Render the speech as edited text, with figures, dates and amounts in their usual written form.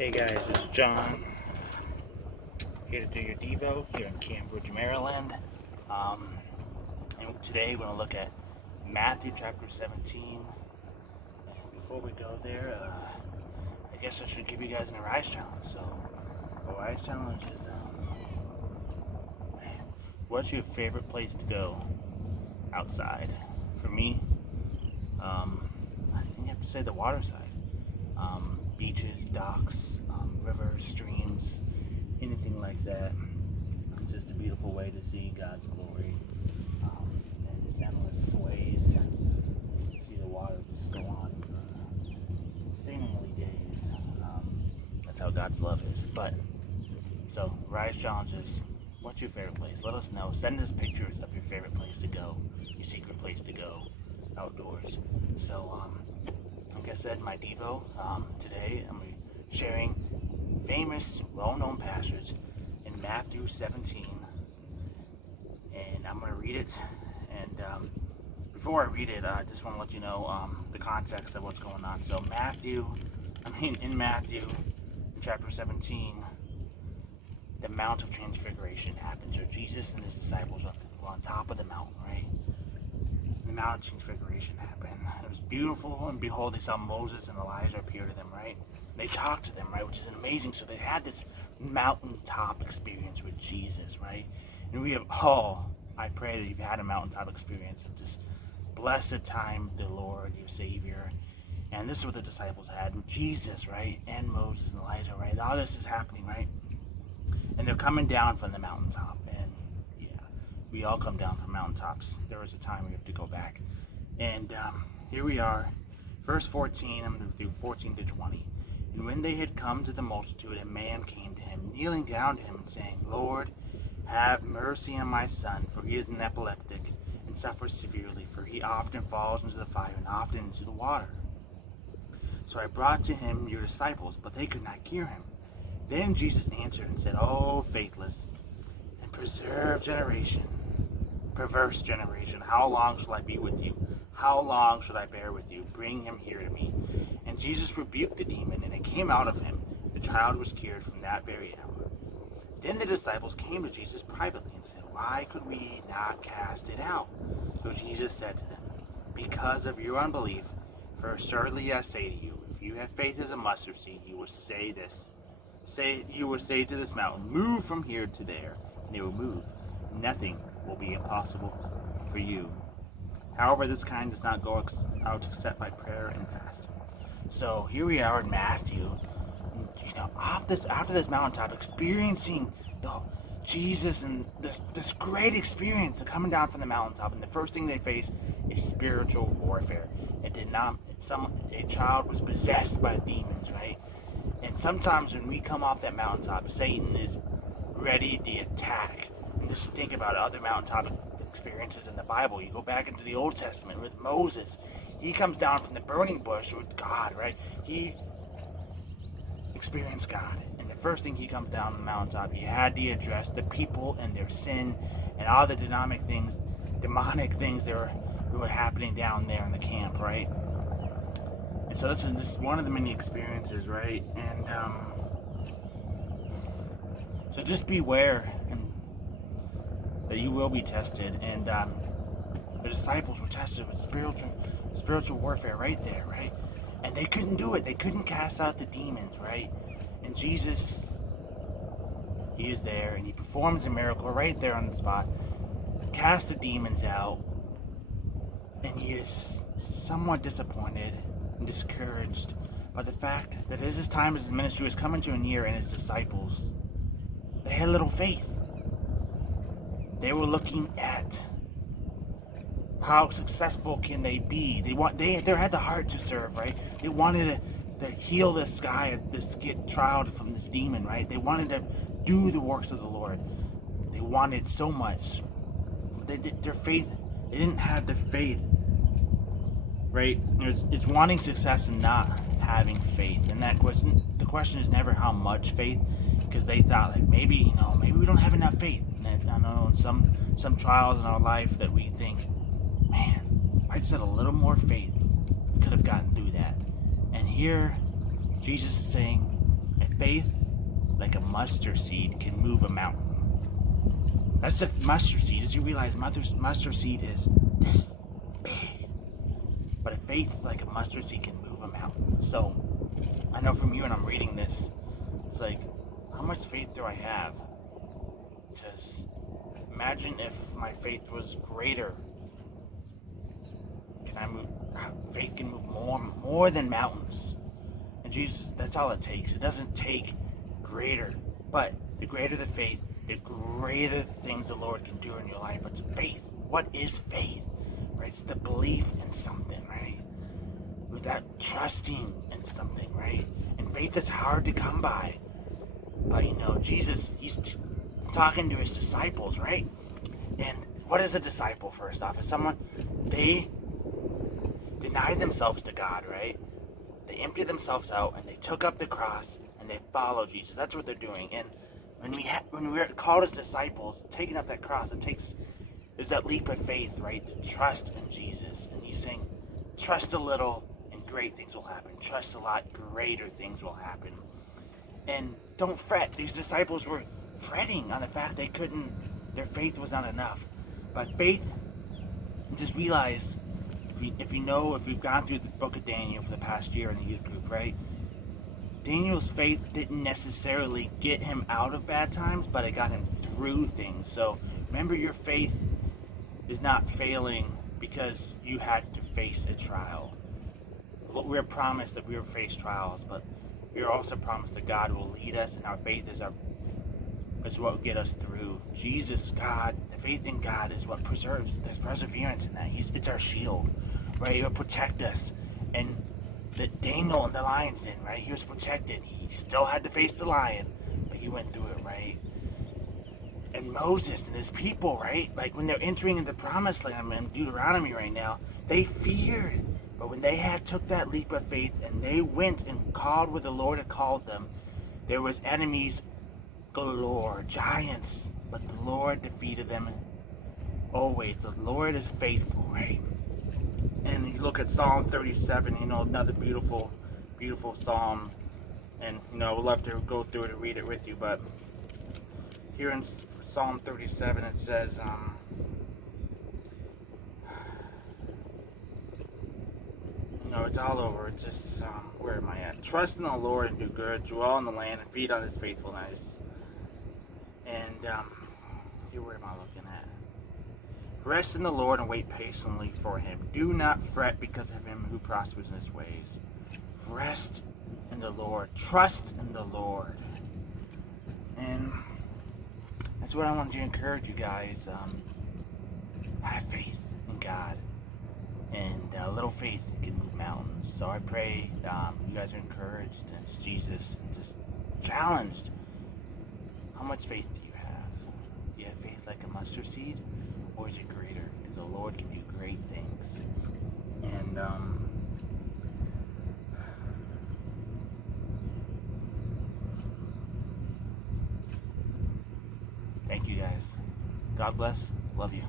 Hey guys, it's John here to do your Devo here in Cambridge, Maryland. And today we're going to look at Matthew chapter 17. And before we go there, I guess I should give you guys an Arise challenge. So, our Arise challenge is what's your favorite place to go outside? For me, I think I have to say the water side. Beaches, docks, rivers, streams, anything like that. It's just a beautiful way to see God's glory and His endless ways. Just to see the water just go on for seemingly days. That's how God's love is. So Rise challenges. What's your favorite place? Let us know. Send us pictures of your favorite place to go, your secret place to go outdoors. So, like I said, my Devo, today I'm sharing famous, well-known passages in Matthew 17, and I'm going to read it. And before I read it, I just want to let you know the context of what's going on. So in Matthew chapter 17, the Mount of Transfiguration happens. So Jesus and His disciples were on top of the mountain, right? The Mount of Transfiguration happened. It was beautiful, and behold, they saw Moses and Elijah appear to them, right? They talked to them, right, which is amazing. So they had this mountaintop experience with Jesus, right? And we have I pray that you've had a mountaintop experience of this blessed time with the Lord, your Savior. And this is what the disciples had with Jesus, right? And Moses and Elijah, right? All this is happening, right? And they're coming down from the mountaintop. And yeah, we all come down from mountaintops. There was a time we have to go back. And here we are, verse 14, I'm going to do 14 to 20. And when they had come to the multitude, a man came to him, kneeling down to him and saying, Lord, have mercy on my son, for he is an epileptic and suffers severely, for he often falls into the fire and often into the water. So I brought to him your disciples, but they could not cure him. Then Jesus answered and said, O faithless and perverse generation, how long shall I be with you? How long should I bear with you? Bring him here to me. And Jesus rebuked the demon, and it came out of him. The child was cured from that very hour. Then the disciples came to Jesus privately and said, Why could we not cast it out? So Jesus said to them, Because of your unbelief, for assuredly I say to you, if you have faith as a mustard seed, you will say to this mountain, Move from here to there, and it will move. Nothing will be impossible for you. However, this kind does not go out except by prayer and fasting. So here we are in Matthew, after this mountaintop, experiencing Jesus and this great experience of coming down from the mountaintop, and the first thing they face is spiritual warfare. A child was possessed by demons, right? And sometimes when we come off that mountaintop, Satan is ready to attack. And just think about other mountaintop experiences in the Bible. You go back into the Old Testament with Moses. He comes down from the burning bush with God, right? He experienced God. And the first thing he comes down the mountaintop, he had to address the people and their sin and all the demonic things that were happening down there in the camp, right? And so this is just one of the many experiences, right? And so just beware that you will be tested. And the disciples were tested with spiritual warfare right there, right? And they couldn't do it. They couldn't cast out the demons, right? And Jesus, He is there, and He performs a miracle right there on the spot, casts the demons out, and He is somewhat disappointed and discouraged by the fact that as His time as His ministry was coming to a near, and His disciples, they had little faith. They were looking at how successful can they be. They had the heart to serve, right? They wanted to heal this guy, to get trialed from this demon, right? They wanted to do the works of the Lord. They wanted so much. They didn't have the faith, right? It's wanting success and not having faith. And the question is never how much faith, because they thought like maybe we don't have enough faith. And I know in some trials in our life that we think, man, if I just had a little more faith, we could have gotten through that. And here, Jesus is saying, faith like a mustard seed can move a mountain. That's a mustard seed. As you realize, mustard seed is this big. But a faith like a mustard seed can move a mountain. So, I know from you when I'm reading this, it's like, how much faith do I have? Because imagine if my faith was greater. Faith can move more than mountains. And Jesus, that's all it takes. It doesn't take greater. But the greater the faith, the greater things the Lord can do in your life. It's faith. What is faith? Right? It's the belief in something, right? With that trusting in something, right? And faith is hard to come by. But Jesus, he's talking to his disciples, right? And what is a disciple, first off? Is someone, they deny themselves to God, right? They empty themselves out and they took up the cross and they follow Jesus. That's what they're doing. And when we're called as disciples, taking up that cross, is that leap of faith, right? To trust in Jesus. And he's saying, trust a little and great things will happen. Trust a lot, greater things will happen. And don't fret. These disciples were fretting on the fact their faith was not enough. But faith, just realize, if we've gone through the book of Daniel for the past year in the youth group, right? Daniel's faith didn't necessarily get him out of bad times, but it got him through things. So remember, your faith is not failing because you had to face a trial. We're promised that we will face trials, but we're also promised that God will lead us, and our faith is what will get us through. Jesus, God, the faith in God is what preserves. There's perseverance in that. It's our shield, right? He will protect us. And Daniel and the lion's den, right? He was protected. He still had to face the lion, but he went through it, right? And Moses and his people, right? Like when they're entering into the promised land in Deuteronomy right now, they feared. But when they took that leap of faith and they went and called where the Lord had called them, there was enemies galore, giants, but the Lord defeated them always. The Lord is faithful, right? And you look at Psalm 37, another beautiful, beautiful psalm. And, I would love to go through it and read it with you, but here in Psalm 37 it says, it's all over. It's just, where am I at? Trust in the Lord and do good, dwell in the land and feed on his faithfulness. And, where am I looking at? Rest in the Lord and wait patiently for him. Do not fret because of him who prospers in his ways. Rest in the Lord. Trust in the Lord. And that's what I wanted to encourage you guys. Have faith in God. And a little faith can move mountains. So I pray you guys are encouraged as Jesus just challenged. How much faith do you have? Do you have faith like a mustard seed? Or is it greater? Because the Lord can do great things. And thank you guys. God bless. Love you.